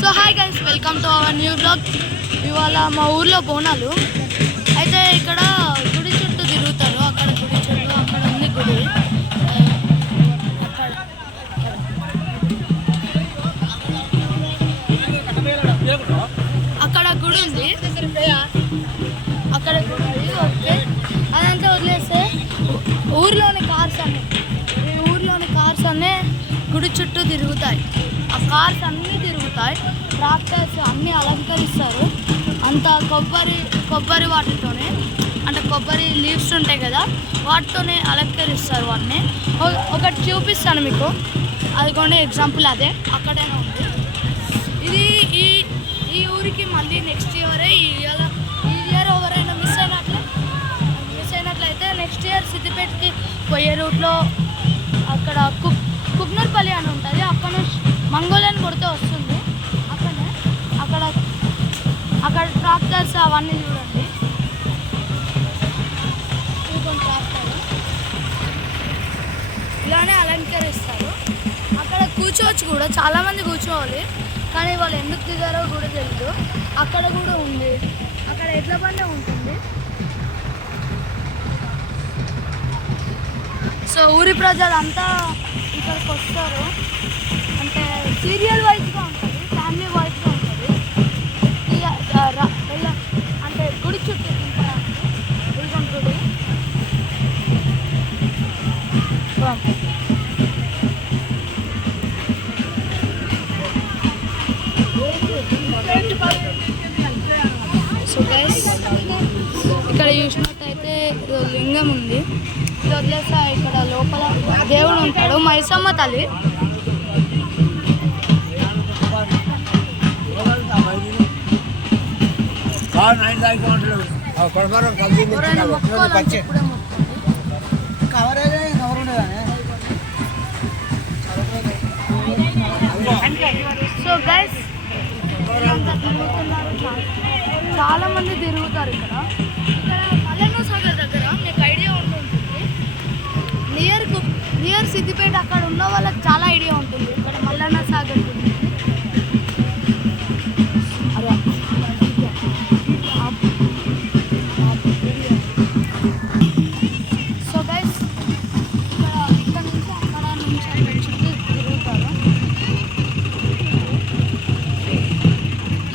So hi guys, welcome to our new blog. ఇవాళ మా ఊర్లో బోనాలు అయితే ఇక్కడ గుడి చుట్టూ తిరుగుతారు. అక్కడ గుడి చుట్టూ అక్కడ ఉంది గుడి. అక్కడ గుడి ఉంది, అక్కడ గుడి ఉంది. ఓకే, అదంతా వదిలేస్తే ఊర్లోని కార్స్ అన్నీ గుడి చుట్టూ తిరుగుతాయి. ఆ కార్స్ అన్నీ తిరుగుతాయి. ట్రాక్టర్స్ అన్నీ అలంకరిస్తారు. అంత కొబ్బరి వాటితోనే, అంటే కొబ్బరి లీవ్స్ ఉంటాయి కదా, వాటితోనే అలంకరిస్తారు వాటిని. ఒకటి చూపిస్తాను మీకు, అది కూడా ఎగ్జాంపుల్ అదే అక్కడైనా ఉంది. ఇది ఈ ఊరికి మళ్ళీ నెక్స్ట్ ఇయరే, ఈ ఇయర్ ఎవరైనా మిస్ అయినట్లయితే నెక్స్ట్ ఇయర్ సిద్దిపేటకి పోయే రూట్లో అక్కడ కుక్నూర్పల్లి అని ఉంటుంది. అక్కడ నుంచి మంగోలని కొడితే వస్తుంది. అక్కడ ట్రాక్టర్స్ అవన్నీ చూడండి. ట్రాక్టర్ ఇలానే అలంకరిస్తారు. అక్కడ కూర్చోవచ్చు కూడా, చాలామంది కూర్చోవాలి, కానీ వాళ్ళు ఎందుకు దిగారో కూడా తెలియదు. అక్కడ కూడా ఉంది, అక్కడ ఎడ్ల బండి ఉంటుంది. సో ఊరి ప్రజలంతా ఇక్కడికి వస్తారు. అంటే సీరియల్ వైజ్గా ఉంటుంది, ఫ్యామిలీ వైజ్గా ఉంటుంది. అంటే గుడి చుట్టూ గుడి. సో గైస్, ఇక్కడ చూసినట్టయితే లింగం ఉంది. ఇది వదిలేసా, ఇక్కడ లోపల దేవుడు ఉంటాడు, మైసమ్మ తల్లి. సో గైస్, చాలా మంది తిరుగుతారు ఇక్కడ. మల్లన్న సాగర్ దగ్గర మీకు ఐడియా ఉంటుంది, నియర్ సిద్దిపేట. అక్కడ ఉన్న వాళ్ళకి చాలా ఐడియా ఉంటుంది ఇక్కడ మల్లన్న సాగర్ గురించి. సో గైస్, ఇక్కడ నుంచి అక్కడ చుట్టూ తిరుగుతారు.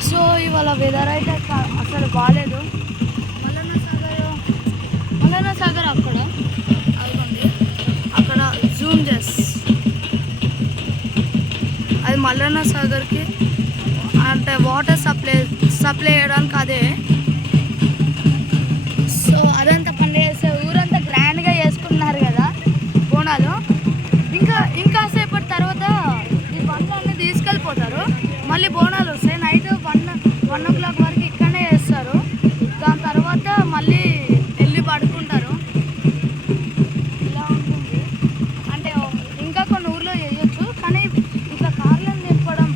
సో ఇవాళ వెదర్ అయితే అసలు బాగాలేదు. మల్లన్న సాగర్ అక్కడ అదిగోండి, అక్కడ జూమ్ అది మల్లన్న సాగర్కి, అంటే వాటర్ సప్లై చేయడానికి అదే. సో అదంతా పని చేస్తే ఊరంతా గ్రాండ్గా చేసుకున్నారు కదా బోనాలు. ఇంకా సేపటి తర్వాత ఈ బండ్లన్నీ తీసుకెళ్ళిపోతారు. మళ్ళీ బోనాలు వస్తాయి. నైట్ 1 o'clock వరకు ఇక్కడనే చేస్తారు. దాని తర్వాత మళ్ళీ వెళ్ళి పడుకుంటారు. ఇలా ఉంటుంది. అంటే ఇంకా కొన్ని ఊర్లో చేయొచ్చు, కానీ ఇట్లా కార్లను దింపడం,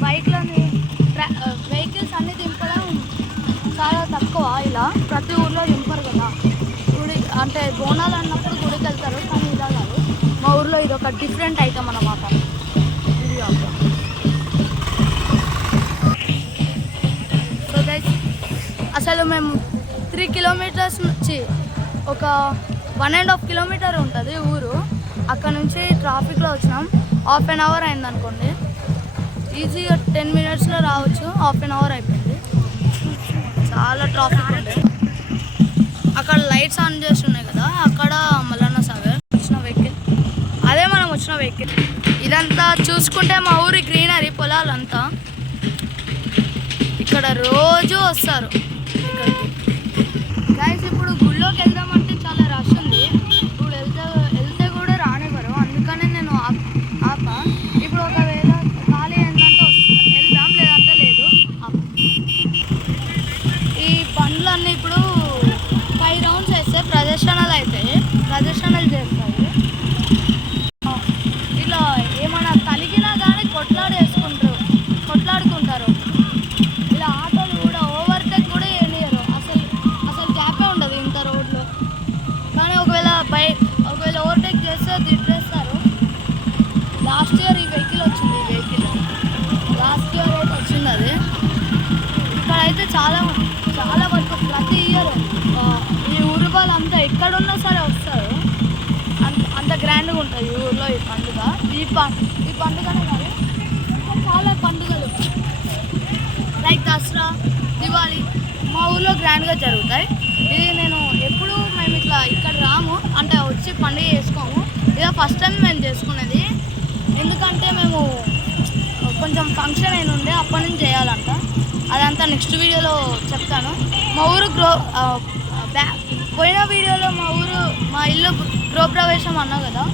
వెహికల్స్ అన్నీ దింపడం చాలా తక్కువ. ఇలా ప్రతి ఊర్లో దింపరు కదా. గుడి అంటే బోనాలు అన్నప్పుడు గుడికి వెళ్తారు, కానీ ఇలా కాదు. మా ఊర్లో ఇది ఒక డిఫరెంట్ ఐటమ్ అన్నమాట. అసలు మేము 3 kilometers నుంచి ఒక 1.5 kilometer ఉంటుంది ఊరు. అక్కడ నుంచి ట్రాఫిక్లో వచ్చినాం. 1/2 hour అయింది అనుకోండి. ఈజీగా 10 minutesలో రావచ్చు. 1/2 hour అయిపోయింది. చాలా ట్రాఫిక్ ఉంది. అక్కడ లైట్స్ ఆన్ చేస్తున్నాయి కదా, అక్కడ మల్లన్న సాగర్ వచ్చిన వెహికల్, అదే మనం వచ్చిన వెహికల్. ఇదంతా చూసుకుంటే మా ఊరి గ్రీనరీ, పొలాలంతా. ఇక్కడ రోజు వస్తారు ఇక్కడికి. గైస్, ఇప్పుడు గుళ్ళోకి వెళ్దామంటే చాలా రష్ ఉంది. ఇప్పుడు వెళ్తే కూడా రానివ్వరు, అందుకనే నేను ఆపా. ఇప్పుడు ఒకవేళ ఖాళీ ఏంటంటే వెళ్దాం, లేదంటే లేదు. ఈ బండ్లన్నీ ఇప్పుడు 5 rounds వేస్తే ప్రదర్శనలు చేస్తాయి. ఇలా ఏమైనా తలిగినా కానీ కొట్లాడుకుంటారు. ఇలా ఆటోలు కూడా ఓవర్టేక్ కూడా వేయలేరు. అసలు గ్యాపే ఉండదు ఇంత రోడ్లో. కానీ ఈ పండుగనే కాదు చాలా పండుగలు లైక్ దసరా, దివాళీ మా ఊళ్ళో గ్రాండ్గా జరుగుతాయి. ఇది ఎప్పుడు మేము ఇక్కడ రాము, అంటే వచ్చి పండుగ చేసుకోము. ఇదే ఫస్ట్ టైం మేము చేసుకునేది. ఎందుకంటే మేము కొంచెం ఫంక్షన్ అయిన ఉండే అప్పటి నుంచి చేయాలంట. అదంతా నెక్స్ట్ వీడియోలో చెప్తాను. మా ఊరు పోయిన వీడియోలో మా ఇల్లు గృహప్రవేశం అన్నా కదా,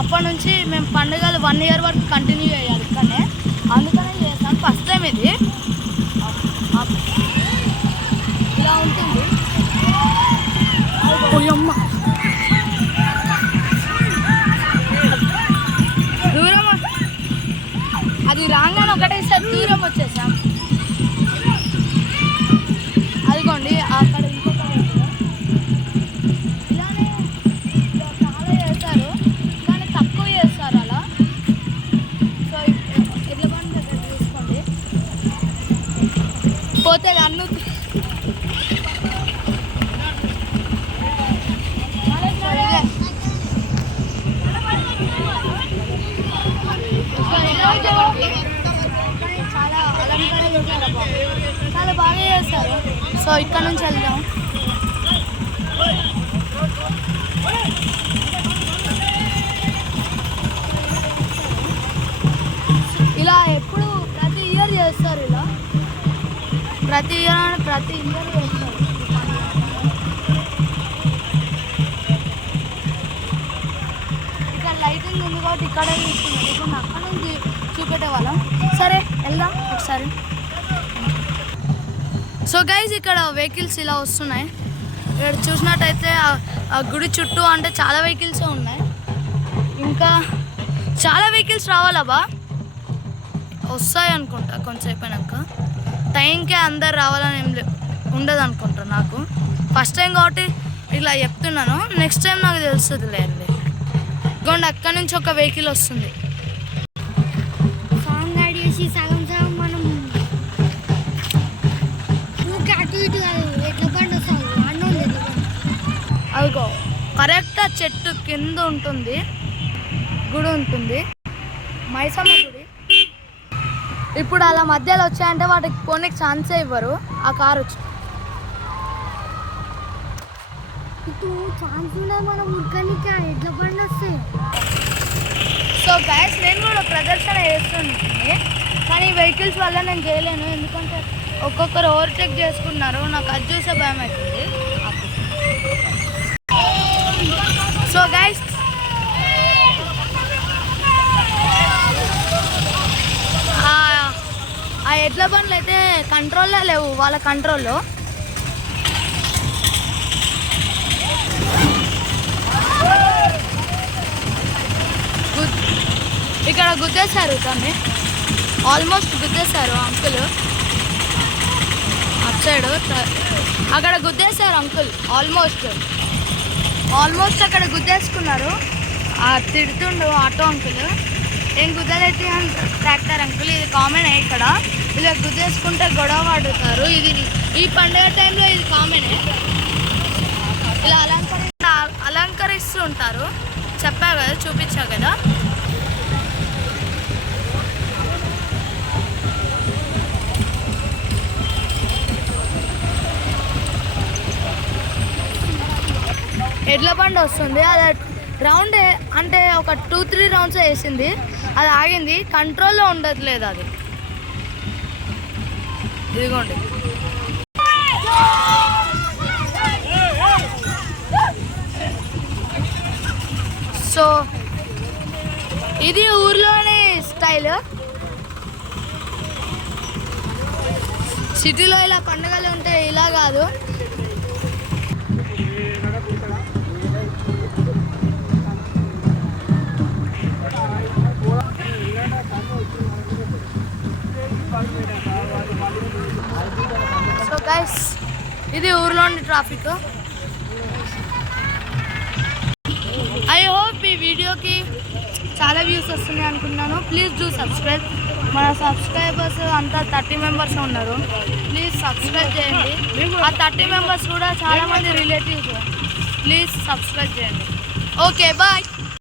అప్పటి నుంచి మేము పండుగలు 1 year వరకు కంటిన్యూ చేయాలి ఇక్కడనే. అందుకనే చేస్తాను. ఫస్ట్ టైం ఇది ఇలా ఉంటుంది. దూరం అది రాగానే ఒకటేసారి దూరం వచ్చేసాం. అదిగోండి అక్కడ ఇంకొక ఇలానే చాలా చేస్తారు, కానీ తక్కువ చేస్తారు అలా. సో ఎడ్ల బండి దగ్గర చూసుకోండి, పోతే అన్ను చాలా అలంకరించారు, చాలా బాగా చేస్తారు. సో ఇక్కడ నుంచి వెళ్దాం. ఇలా ఎప్పుడు ప్రతి ఇయర్ చేస్తారు, ఇలా ప్రతి ఇయర్ చేస్తారు. ఇక్కడ లైటింగ్ ఉంది కాబట్టి ఇక్కడే తీసుకున్నాం. ఇప్పుడు అక్కడ నుంచి చూపెట్టేవాళ్ళం. సరే వెళ్దాం ఒకసారి. సో గైజ్ ఇక్కడ వెహికల్స్ ఇలా వస్తున్నాయి. ఇక్కడ చూసినట్టయితే ఆ గుడి చుట్టూ అంటే చాలా వెహికల్స్ ఉన్నాయి. ఇంకా చాలా వెహికల్స్ రావాలబ్బా, వస్తాయి అనుకుంటా కొంచెంసేపు అయినాక. టైంకే అందరు రావాలని ఏం ఉండదు అనుకుంటా. నాకు ఫస్ట్ టైం కాబట్టి ఇలా చెప్తున్నాను, నెక్స్ట్ టైం నాకు తెలుస్తుంది లేదు. ఇదిగోండి అక్కడి నుంచి ఒక వెహికల్ వస్తుంది. సాంగ్ యాడ్ చేసి సగం సగం మనం అటు ఇటు ఎట్లా పండు వస్తుంది. అదిగో కరెక్ట్ ఆ చెట్టు కింద ఉంటుంది గుడి ఉంటుంది, మైసమ్మ గుడి. ఇప్పుడు అలా మధ్యలో వచ్చాయంటే వాటికి పోనీకి ఛాన్సే ఇవ్వరు. ఆ కారు వచ్చి ఇటు ఛాన్స్ ఉండదు మనం ఉడకనికి ఎట్లా పండు వస్తాయి. సో గైస్ నేను కూడా ప్రదర్శన చేస్తుంది, కానీ వెహికల్స్ వల్ల నేను చేయలేను. ఎందుకంటే ఒక్కొక్కరు ఓవర్టేక్ చేసుకున్నారు, నాకు అది చూసే భయం అవుతుంది. సో గైస్ ఆ ఎడ్ల బండ్లు అయితే కంట్రోల్లో లేవు, వాళ్ళ కంట్రోల్లో. ఇక్కడ గుద్దేశారు దాన్ని, ఆల్మోస్ట్ గుద్దేశారు అంకుల్. అటు సైడ్ అక్కడ గుద్దేశారు అంకుల్, ఆల్మోస్ట్ అక్కడ గుద్దేసుకున్నారు. తిడుతుండు ఆటో అంకుల్, ఏం గుద్దలైతే ట్రాక్టర్ అంకుల్. ఇది కామన్ ఇక్కడ, ఇలా గుద్దేసుకుంటే గొడవ పడుతారు. ఈ పండుగ టైంలో ఇది కామనే. ఇలా అలంకరిస్తూ ఉంటారు. చెప్పా కదా, చూపించా కదా. ఎడ్ల బండి వస్తుంది, అది రౌండ్ అంటే ఒక 2-3 రౌండ్స్ వేసింది, అది ఆగింది. కంట్రోల్లో ఉండట్లేదు అది. ఇదిగోండి సో ఇది ఊర్లోనే స్టైల్. సిటీలో ఇలా పండుగలు ఉంటే ఇలా కాదు. సో గైస్ ఇది ఊర్లోని ట్రాఫిక్. ఐ హోప్ ఈ వీడియోకి చాలా వ్యూస్ వస్తున్నాయి అనుకున్నాను. Please do subscribe. మన సబ్స్క్రైబర్స్ అంతా 30 మెంబర్స్ ఉన్నారు. ప్లీజ్ సబ్స్క్రైబ్ చేయండి. ఆ 30 మెంబర్స్ కూడా చాలామంది రిలేటివ్స్. ప్లీజ్ సబ్స్క్రైబ్ చేయండి. Okay bye.